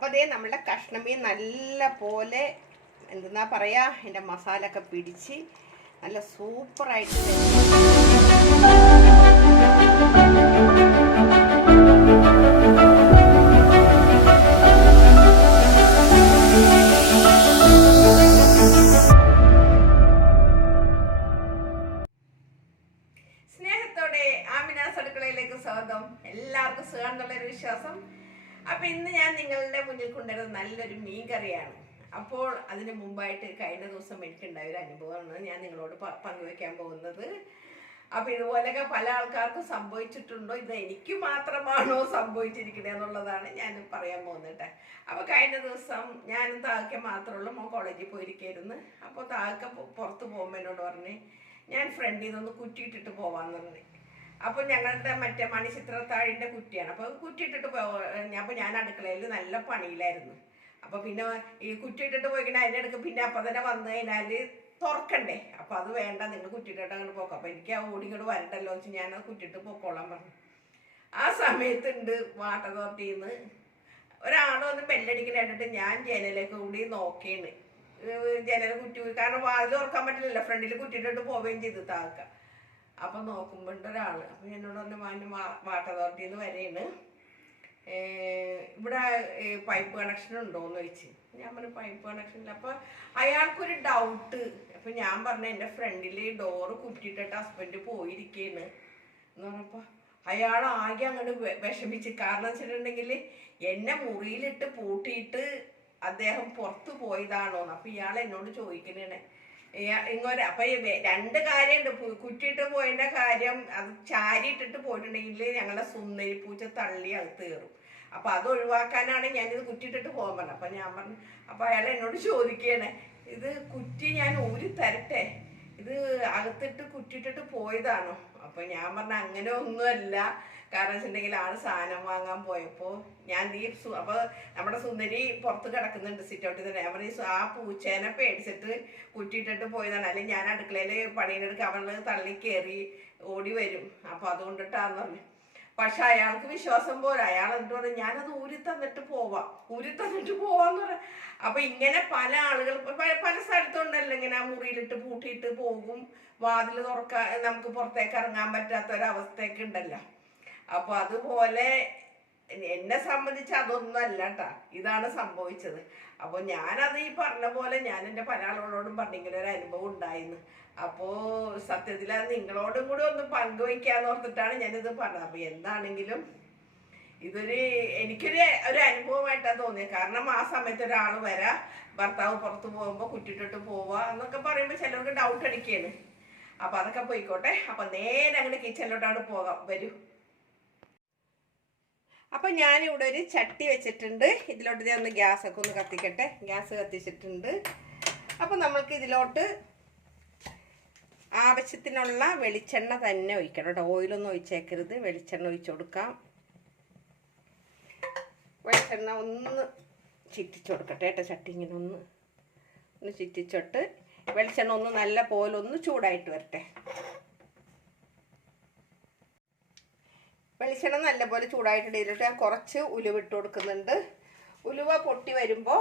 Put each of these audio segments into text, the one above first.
അപ്പോൾ അതേ നമ്മളുടെ കഷ്ണമീൻ നല്ല പോലെ എന്താ പറയുക, അതിൻ്റെ മസാല ഒക്കെ പിടിച്ച് നല്ല സൂപ്പറായിട്ട് സ്നേഹത്തോടെ ആമിനാസ് അടുക്കളയിലേക്ക് സ്വാഗതം. എല്ലാവർക്കും സുഖം എന്നുള്ളൊരു വിശ്വാസം. അപ്പൊ ഇന്ന് ഞാൻ നിങ്ങളുടെ മുന്നിൽ കൊണ്ടുവരുന്നത് നല്ലൊരു മീൻ കറിയാണ്. അപ്പോൾ അതിന് മുമ്പായിട്ട് കഴിഞ്ഞ ദിവസം എനിക്കുണ്ടായ ഒരു അനുഭവമാണ് ഞാൻ നിങ്ങളോട് പങ്കുവെക്കാൻ പോകുന്നത്. അപ്പൊ ഇതുപോലെയൊക്കെ പല ആൾക്കാർക്കും സംഭവിച്ചിട്ടുണ്ടോ, ഇത് എനിക്ക് മാത്രമാണോ സംഭവിച്ചിരിക്കുന്നത് എന്നുള്ളതാണ് ഞാൻ പറയാൻ പോകുന്നത്. അപ്പൊ കഴിഞ്ഞ ദിവസം ഞാനും താഴെ മാത്രമുള്ള മോൻ കോളേജിൽ പോയിരിക്കായിരുന്നു. അപ്പോൾ താഴെ പുറത്ത് പോകുമ്പോൾ എന്നോട് പറഞ്ഞ് ഞാൻ ഫ്രണ്ടിൽ നിന്നൊന്ന് കുറ്റിയിട്ടിട്ട് പോവാന്ന് പറഞ്ഞു. അപ്പോൾ ഞങ്ങളുടെ മറ്റേ മണിച്ചിത്രത്താഴിൻ്റെ കുറ്റിയാണ്. അപ്പോൾ കുറ്റിയിട്ടിട്ട് അപ്പോൾ ഞാൻ അടുക്കളയിൽ നല്ല പണിയിലായിരുന്നു. അപ്പോൾ പിന്നെ ഈ കുറ്റിയിട്ടിട്ട് പോയിക്കഴിഞ്ഞാൽ അതിൻ്റെ ഇടയ്ക്ക് പിന്നെ അപ്പം തന്നെ വന്നു കഴിഞ്ഞാൽ തുറക്കണ്ടേ. അപ്പോൾ അത് വേണ്ട, നിങ്ങൾ കുറ്റിയിട്ടിട്ട് അങ്ങോട്ട് പോക്കാം. അപ്പോൾ എനിക്ക് ആ ഓടി ഇങ്ങോട്ട് വരണ്ടല്ലോ വെച്ച് ഞാനത് കുറ്റിയിട്ട് പൊക്കോളാൻ പറഞ്ഞു. ആ സമയത്തുണ്ട് വാട്ടർ അതോറിറ്റിയിൽ നിന്ന് ഒരാൾ വന്ന് ബെല്ലടിക്കുന്ന കണ്ടിട്ട് ഞാൻ ജനലേക്ക് കൂടി നോക്കിയാണ്. ജനൽ കുറ്റി, കാരണം വാതിൽ തുറക്കാൻ പറ്റില്ലല്ലോ, ഫ്രണ്ടിൽ കുറ്റിയിട്ടിട്ട് പോവുകയും ചെയ്ത് താക്ക. അപ്പം നോക്കുമ്പോൾ ഒരാൾ അപ്പം എന്നോട് പറഞ്ഞു വാട്ടർ അതോറിറ്റിയിൽ നിന്ന് വരെയാണ്, ഇവിടെ പൈപ്പ് കണക്ഷൻ ഉണ്ടോയെന്ന് ചോദിച്ചു. ഞാൻ പറഞ്ഞു പൈപ്പ് കണക്ഷനില്ല. അപ്പോൾ അയാൾക്കൊരു ഡൗട്ട്. അപ്പം ഞാൻ പറഞ്ഞു എൻ്റെ ഫ്രണ്ടിൽ ഡോറ് കുറ്റിയിട്ടിട്ട് ഹസ്ബൻഡ് പോയിരിക്കുകയാണ് എന്ന് പറഞ്ഞപ്പോൾ അയാൾ ആകെ അങ്ങോട്ട് വിഷമിച്ച്. കാരണം വെച്ചിട്ടുണ്ടെങ്കിൽ എന്നെ മുറിയിലിട്ട് പൂട്ടിയിട്ട് അദ്ദേഹം പുറത്തു പോയതാണോന്ന്. അപ്പം ഇയാൾ എന്നോട് ചോദിക്കണേ ഇങ്ങോട്ട്. അപ്പം രണ്ട് കാര്യമുണ്ട്. കുറ്റിയിട്ട് പോയതിൻ്റെ കാര്യം, അത് ചാരിയിട്ടിട്ട് പോയിട്ടുണ്ടെങ്കിൽ ഞങ്ങളുടെ സുന്ദരി പൂച്ച തള്ളി അകത്ത് കയറും. അപ്പം അത് ഒഴിവാക്കാനാണ് ഞാനിത് കുറ്റിയിട്ടിട്ട് പോകാൻ പറഞ്ഞത്. അപ്പം ഞാൻ പറഞ്ഞു, അപ്പം അയാൾ എന്നോട് ചോദിക്കുകയാണ്, ഇത് കുറ്റി ഞാൻ ഊരി തരട്ടെ, ഇത് അകത്തിട്ട് കുറ്റിയിട്ടിട്ട് പോയതാണോ? അപ്പം ഞാൻ പറഞ്ഞ അങ്ങനെ ഒന്നുമല്ല. കാരണം വെച്ചിട്ടുണ്ടെങ്കിൽ ആൾ സാധനം വാങ്ങാൻ പോയപ്പോൾ ഞാൻ അപ്പോൾ നമ്മുടെ സുന്ദരി പുറത്ത് കിടക്കുന്നുണ്ട് സിറ്റൗട്ടിൽ തന്നെ. അവർ ആ പൂച്ചേനെ പേടിച്ചിട്ട് കുറ്റിയിട്ടിട്ട് പോയതാണ്. അല്ലെങ്കിൽ ഞാൻ അടുക്കളയിൽ പണിയെടുക്കുക, അവൾ തള്ളി കയറി ഓടി വരും. അപ്പോൾ അതുകൊണ്ടിട്ടാന്ന് പറഞ്ഞു. പക്ഷെ അയാൾക്ക് വിശ്വാസം പോരാ. അയാൾ എന്ത് പറഞ്ഞു, ഞാനത് ഊരി തന്നിട്ട് പോവാന്ന് പറയാം. അപ്പൊ ഇങ്ങനെ പല ആളുകൾ പല സ്ഥലത്തുണ്ടല്ലോ, ഇങ്ങനെ മുറിയിലിട്ട് പൂട്ടിയിട്ട് പോകും, വാതിൽ തുറക്കാൻ നമുക്ക് പുറത്തേക്ക് ഇറങ്ങാൻ പറ്റാത്തൊരവസ്ഥയൊക്കെ ഉണ്ടല്ലോ. അപ്പൊ അതുപോലെ എന്നെ സംബന്ധിച്ച് അതൊന്നുമല്ല കേട്ടാ, ഇതാണ് സംഭവിച്ചത്. അപ്പൊ ഞാനത് ഈ പറഞ്ഞ പോലെ ഞാൻ എൻ്റെ പല ആളുകളോടും പറഞ്ഞിങ്ങനെ ഒരു അനുഭവം ഉണ്ടായിരുന്നു. അപ്പോൾ സത്യത്തിൽ അത് നിങ്ങളോടും കൂടി ഒന്ന് പങ്കുവയ്ക്കാന്ന് ഓർത്തിട്ടാണ് ഞാനിത് പറഞ്ഞത്. അപ്പോൾ എന്താണെങ്കിലും എനിക്കൊരു അനുഭവമായിട്ടാണ് തോന്നിയത്. കാരണം ആ സമയത്ത് ഒരാൾ വരാ, ഭർത്താവ് പുറത്ത് പോകുമ്പോൾ കുറ്റിട്ടിട്ട് പോവാ എന്നൊക്കെ പറയുമ്പോൾ ചിലർക്ക് ഡൗട്ട് അടിക്കുകയാണ്. അപ്പം അതൊക്കെ പോയിക്കോട്ടെ. അപ്പം നേരെ അങ്ങോട്ട് കിച്ചണിലോട്ടാണ് പോകാം, വരൂ. അപ്പം ഞാനിവിടെ ഒരു ചട്ടി വെച്ചിട്ടുണ്ട്. ഇതിലോട്ട് ഒന്ന് ഗ്യാസൊക്കെ ഒന്ന് കത്തിക്കട്ടെ. ഗ്യാസ് കത്തിച്ചിട്ടുണ്ട്. അപ്പം നമ്മൾക്ക് ഇതിലോട്ട് ആവശ്യത്തിനുള്ള വെളിച്ചെണ്ണ തന്നെ ഒഴിക്കണം കേട്ടോ. ഓയിലൊന്നും ഒഴിച്ചേക്കരുത്, വെളിച്ചെണ്ണ ഒഴിച്ചു കൊടുക്കാം. വെളിച്ചെണ്ണ ഒന്ന് ചിറ്റിച്ചു കൊടുക്കട്ടെ കേട്ടോ. ചട്ടി ഇങ്ങനെ ഒന്ന് ചിറ്റിച്ചോട്ട് വെളിച്ചെണ്ണ ഒന്ന് നല്ല പോലെ ഒന്ന് ചൂടായിട്ട് വരട്ടെ. വെളിച്ചെണ്ണ നല്ലപോലെ ചൂടായിട്ടുണ്ട്. ഇതിലോട്ട് ഞാൻ കുറച്ച് ഉലുവ ഇട്ട് കൊടുക്കുന്നുണ്ട്. ഉലുവ പൊട്ടി വരുമ്പോൾ,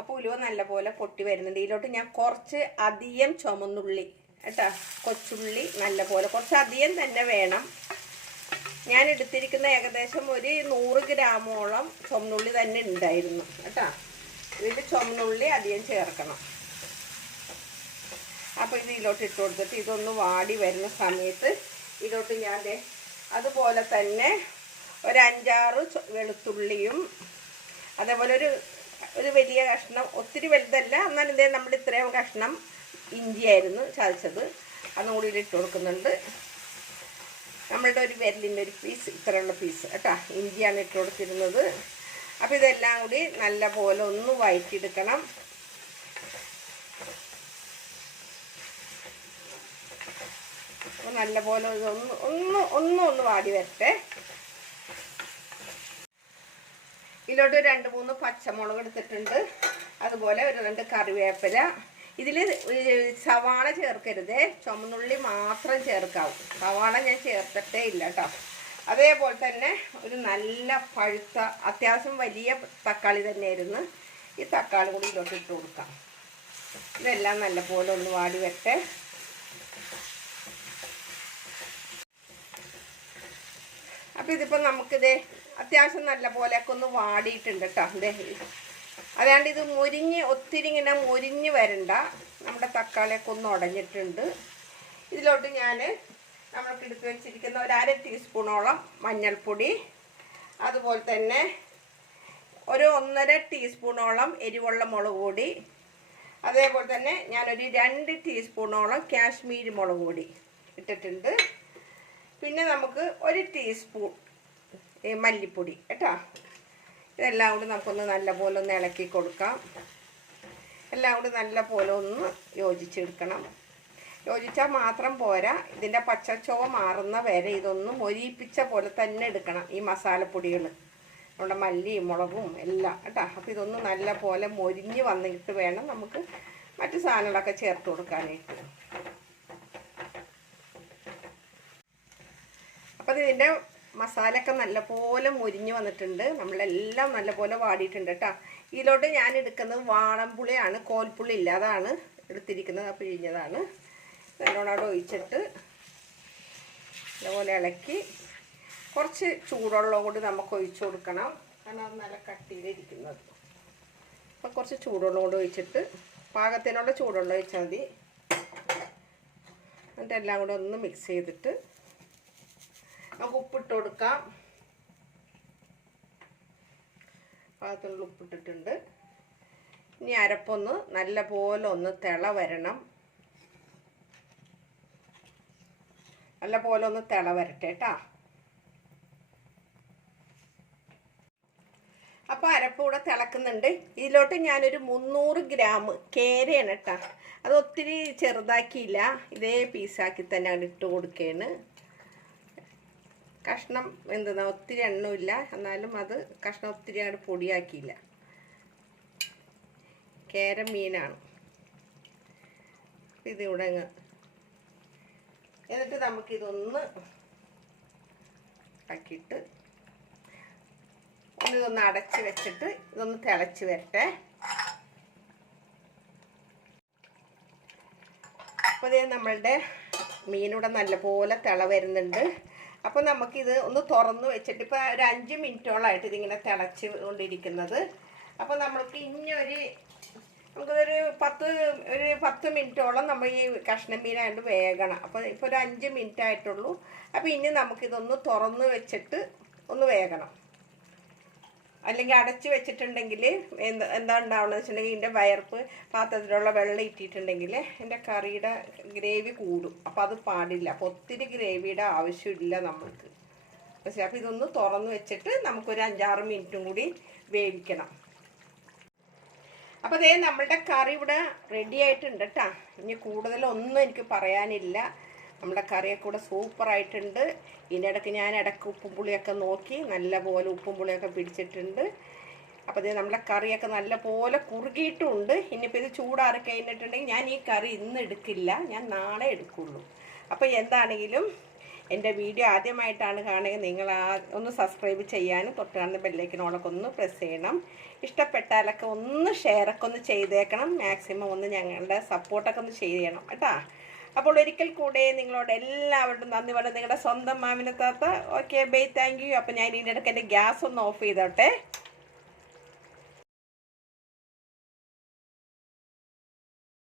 അപ്പോൾ ഉലുവ നല്ലപോലെ പൊട്ടി വരുന്നുണ്ട്. ഇതിലോട്ട് ഞാൻ കുറച്ച് അധികം ചുമന്നുള്ളി കേട്ടോ, കൊച്ചുള്ളി നല്ലപോലെ കുറച്ച് അധികം തന്നെ വേണം. ഞാൻ എടുത്തിരിക്കുന്ന ഏകദേശം ഒരു 100 ഗ്രാമോളം ചുമന്നുള്ളി തന്നെ ഉണ്ടായിരുന്നു കേട്ടോ. ഇതിൽ ചുമന്നുള്ളി അധികം ചേർക്കണം. അപ്പോൾ ഇത് ഇതിലോട്ട് ഇട്ട് കൊടുത്തിട്ട് ഇതൊന്ന് വാടി വരുന്ന സമയത്ത് ഇതിലോട്ട് ഞാൻ അതുപോലെ തന്നെ ഒരു 5-6 വെളുത്തുള്ളിയും, അതേപോലെ ഒരു വലിയ കഷ്ണം, ഒത്തിരി വലുതല്ല എന്നാലും നമ്മുടെ ഇത്രയും കഷ്ണം ഇഞ്ചിയായിരുന്നു ചതച്ചത്, അതും കൂടി ഇട്ട് കൊടുക്കുന്നുണ്ട്. നമ്മളുടെ ഒരു വിരലിൻ്റെ ഒരു പീസ്, ഇത്രയുള്ള പീസ് കേട്ടോ ഇഞ്ചിയാണ് ഇട്ട് കൊടുത്തിരുന്നത്. അപ്പോൾ ഇതെല്ലാം കൂടി നല്ല പോലെ ഒന്ന് വഴറ്റിയെടുക്കണം. നല്ല പോലെ ഒന്ന് വാടി വരട്ടെ. ഇതിലോട്ട് 2-3 പച്ചമുളക് എടുത്തിട്ടുണ്ട്. അതുപോലെ ഒരു 2 കറിവേപ്പില. ഇതിൽ സവാള ചേർക്കരുത്, ചുമന്നുള്ളി മാത്രം ചേർക്കാവും. സവാള ഞാൻ ചേർത്തിട്ടേ ഇല്ല കേട്ടോ. അതേപോലെ തന്നെ ഒരു നല്ല പഴുത്ത അത്യാവശ്യം വലിയ തക്കാളി തന്നെയായിരുന്നു. ഈ തക്കാളി കൂടി ഇതിലോട്ട് ഇട്ട് കൊടുക്കാം. ഇതെല്ലാം നല്ലപോലെ ഒന്ന് വാടി വരട്ടെ. അപ്പോൾ ഇതിപ്പോൾ നമുക്കിത് അത്യാവശ്യം നല്ല പോലെയൊക്കെ ഒന്ന് വാടിയിട്ടുണ്ട് കേട്ടോ. അതാണ്ട് ഇത് ഒത്തിരി ഇങ്ങനെ മുരിഞ്ഞ് വരണ്ട. നമ്മുടെ തക്കാളിയൊക്കെ ഒന്ന് ഉടഞ്ഞിട്ടുണ്ട്. ഇതിലോട്ട് ഞാൻ നമ്മൾക്ക് എടുത്ത് വെച്ചിരിക്കുന്ന ഒരു 1/2 ടീസ്പൂണോളം മഞ്ഞൾപ്പൊടി, അതുപോലെ തന്നെ ഒരു 1.5 ടീസ്പൂണോളം എരിവുള്ള മുളക് പൊടി, അതേപോലെ തന്നെ ഞാനൊരു 2 ടീസ്പൂണോളം കാശ്മീരി മുളക് പൊടി ഇട്ടിട്ടുണ്ട്. പിന്നെ നമുക്ക് 1 ടീസ്പൂൺ മല്ലിപ്പൊടി കേട്ടോ. ഇതെല്ലാം കൂടി നമുക്കൊന്ന് നല്ലപോലെ ഒന്ന് ഇളക്കി കൊടുക്കാം. എല്ലാം കൂടി നല്ലപോലെ ഒന്ന് യോജിച്ചെടുക്കണം. യോജിച്ചാൽ മാത്രം പോരാ, ഇതിൻ്റെ പച്ചച്ചോവ മാറുന്ന വരെ ഇതൊന്ന് മൊരിയിപ്പിച്ച പോലെ തന്നെ എടുക്കണം. ഈ മസാലപ്പൊടികൾ നമ്മുടെ മല്ലിയും മുളകും എല്ലാം കേട്ടോ. അപ്പോൾ ഇതൊന്ന് നല്ല പോലെ മൊരിഞ്ഞ് വന്നിട്ട് വേണം നമുക്ക് മറ്റു സാധനങ്ങളൊക്കെ ചേർത്ത് കൊടുക്കാനായിട്ട്. അപ്പോൾ ഇതിൻ്റെ മസാലയൊക്കെ നല്ലപോലെ മുരിഞ്ഞ് വന്നിട്ടുണ്ട്. നമ്മളെല്ലാം നല്ലപോലെ വാടിയിട്ടുണ്ട് കേട്ടോ. ഇതിലോട്ട് ഞാൻ എടുക്കുന്നത് വാളംപുളിയാണ്, കോൽപ്പുളി ഇല്ല, അതാണ് എടുത്തിരിക്കുന്നത്. അപ്പോൾ പിഴിഞ്ഞതാണ്. നല്ലോണം അവിടെ ഒഴിച്ചിട്ട് അതുപോലെ ഇളക്കി കുറച്ച് ചൂടുവെള്ളം കൂടി നമുക്ക് ഒഴിച്ചു കൊടുക്കണം. കാരണം അത് നല്ല കട്ടിയിലിരിക്കുന്നത്. അപ്പോൾ കുറച്ച് ചൂടുവെള്ളം കൂടി ഒഴിച്ചിട്ട് പാകത്തിനുള്ള ചൂടുവെള്ളം ഒഴിച്ചാൽ മതി. എന്നിട്ട് എല്ലാം കൂടെ ഒന്ന് മിക്സ് ചെയ്തിട്ട് നമുക്ക് ഉപ്പിട്ട് കൊടുക്കാം. പാകത്തിനുള്ള ഉപ്പിട്ടിട്ടുണ്ട്. ഇനി അരപ്പൊന്ന് നല്ല പോലെ ഒന്ന് തിള വരണം. നല്ല പോലെ ഒന്ന് തിള വരട്ടെ കേട്ടോ. അപ്പോൾ അരപ്പ് കൂടെ തിളക്കുന്നുണ്ട്. ഇതിലോട്ട് ഞാനൊരു 300 ഗ്രാം കേരയാണ് കേട്ടോ. അത് ഒത്തിരി ചെറുതാക്കിയില്ല, ഇതേ പീസാക്കി തന്നെ അങ്ങോട്ട് ഇട്ട് കൊടുക്കുകയാണ്. കഷ്ണം എന്തെന്നാ ഒത്തിരി എണ്ണമില്ല, എന്നാലും അത് കഷ്ണം ഒത്തിരി അങ്ങോട്ട് പൊടിയാക്കിയില്ല. കേര മീനാണ്. ഇതിവിടെ എന്നിട്ട് നമുക്കിതൊന്ന് ആക്കിയിട്ട് ഇതൊന്ന് അടച്ച് വെച്ചിട്ട് ഇതൊന്ന് തിളച്ച് വരട്ടെ. അപ്പോൾ ഇത് നമ്മളുടെ മീനിവിടെ നല്ലപോലെ തിള വരുന്നുണ്ട്. അപ്പോൾ നമുക്കിത് ഒന്ന് തുറന്ന് വെച്ചിട്ട് ഇപ്പോൾ ഒരു 5 മിനിറ്റോളമായിട്ട് ഇതിങ്ങനെ തിളച്ച് കൊണ്ടിരിക്കുന്നത്. അപ്പോൾ നമ്മൾക്ക് നമുക്കൊരു 10 മിനിറ്റോളം നമ്മൾ ഈ കഷ്ണം മീനായിട്ട് വേകണം. അപ്പോൾ ഇപ്പോൾ ഒരു 5 മിനിറ്റ് ആയിട്ടുള്ളൂ. അപ്പോൾ ഇനി നമുക്കിതൊന്ന് തുറന്ന് വെച്ചിട്ട് ഒന്ന് വേകണം. അല്ലെങ്കിൽ അടച്ച് വെച്ചിട്ടുണ്ടെങ്കിൽ എന്താ ഉണ്ടാവുന്നത് വെച്ചിട്ടുണ്ടെങ്കിൽ ഇതിൻ്റെ വയർപ്പ് പാത്രത്തിലുള്ള വെള്ളം ഇട്ടിട്ടുണ്ടെങ്കിൽ എൻ്റെ കറിയുടെ ഗ്രേവി കൂടും. അപ്പോൾ അത് പാടില്ല. അപ്പോൾ ഒത്തിരി ഗ്രേവിയുടെ ആവശ്യമില്ല നമ്മൾക്ക്. പക്ഷേ അപ്പോൾ ഇതൊന്ന് തുറന്ന് വെച്ചിട്ട് നമുക്കൊരു 5-6 മിനിറ്റും കൂടി വേവിക്കണം. അപ്പോൾ അതേ നമ്മളുടെ കറി ഇവിടെ റെഡി ആയിട്ടുണ്ട് കേട്ടോ. ഇനി കൂടുതലൊന്നും എനിക്ക് പറയാനില്ല. നമ്മുടെ കറിയൊക്കെ കൂടെ സൂപ്പറായിട്ടുണ്ട്. ഇതിനിടയ്ക്ക് ഞാൻ ഉപ്പും പുളിയൊക്കെ നോക്കി നല്ലപോലെ ഉപ്പും പുളിയൊക്കെ പിടിച്ചിട്ടുണ്ട്. അപ്പോൾ ഇത് നമ്മുടെ കറിയൊക്കെ നല്ലപോലെ കുറുകിയിട്ടുമുണ്ട്. ഇനിയിപ്പോൾ ഇത് ചൂടാറി കഴിഞ്ഞിട്ടുണ്ടെങ്കിൽ ഞാൻ ഈ കറി ഇന്ന് എടുക്കില്ല, ഞാൻ നാളെ എടുക്കുള്ളൂ. അപ്പോൾ എന്താണെങ്കിലും എൻ്റെ വീഡിയോ ആദ്യമായിട്ടാണ് കാണുക, നിങ്ങൾ ഒന്ന് സബ്സ്ക്രൈബ് ചെയ്യാനും തൊട്ട് കാണുന്ന ബെല്ലൈക്കനോടൊക്കെ ഒന്ന് പ്രസ് ചെയ്യണം. ഇഷ്ടപ്പെട്ടാലൊക്കെ ഒന്ന് ഷെയറൊക്കെ ഒന്ന് ചെയ്തേക്കണം. മാക്സിമം ഒന്ന് ഞങ്ങളുടെ സപ്പോർട്ടൊക്കെ ഒന്ന് ചെയ്യണം കേട്ടോ. അപ്പോൾ ഒരിക്കൽ കൂടെ നിങ്ങളോട് എല്ലാവരോടും നന്ദി പറഞ്ഞ് നിങ്ങളുടെ സ്വന്തം മാമിനെ താത്ത. Okay bye, thank you. അപ്പോൾ ഞാൻ ഇതിൻ്റെ ഇടയ്ക്ക് എൻ്റെ ഗ്യാസ് ഒന്ന് ഓഫ് ചെയ്തോട്ടെ.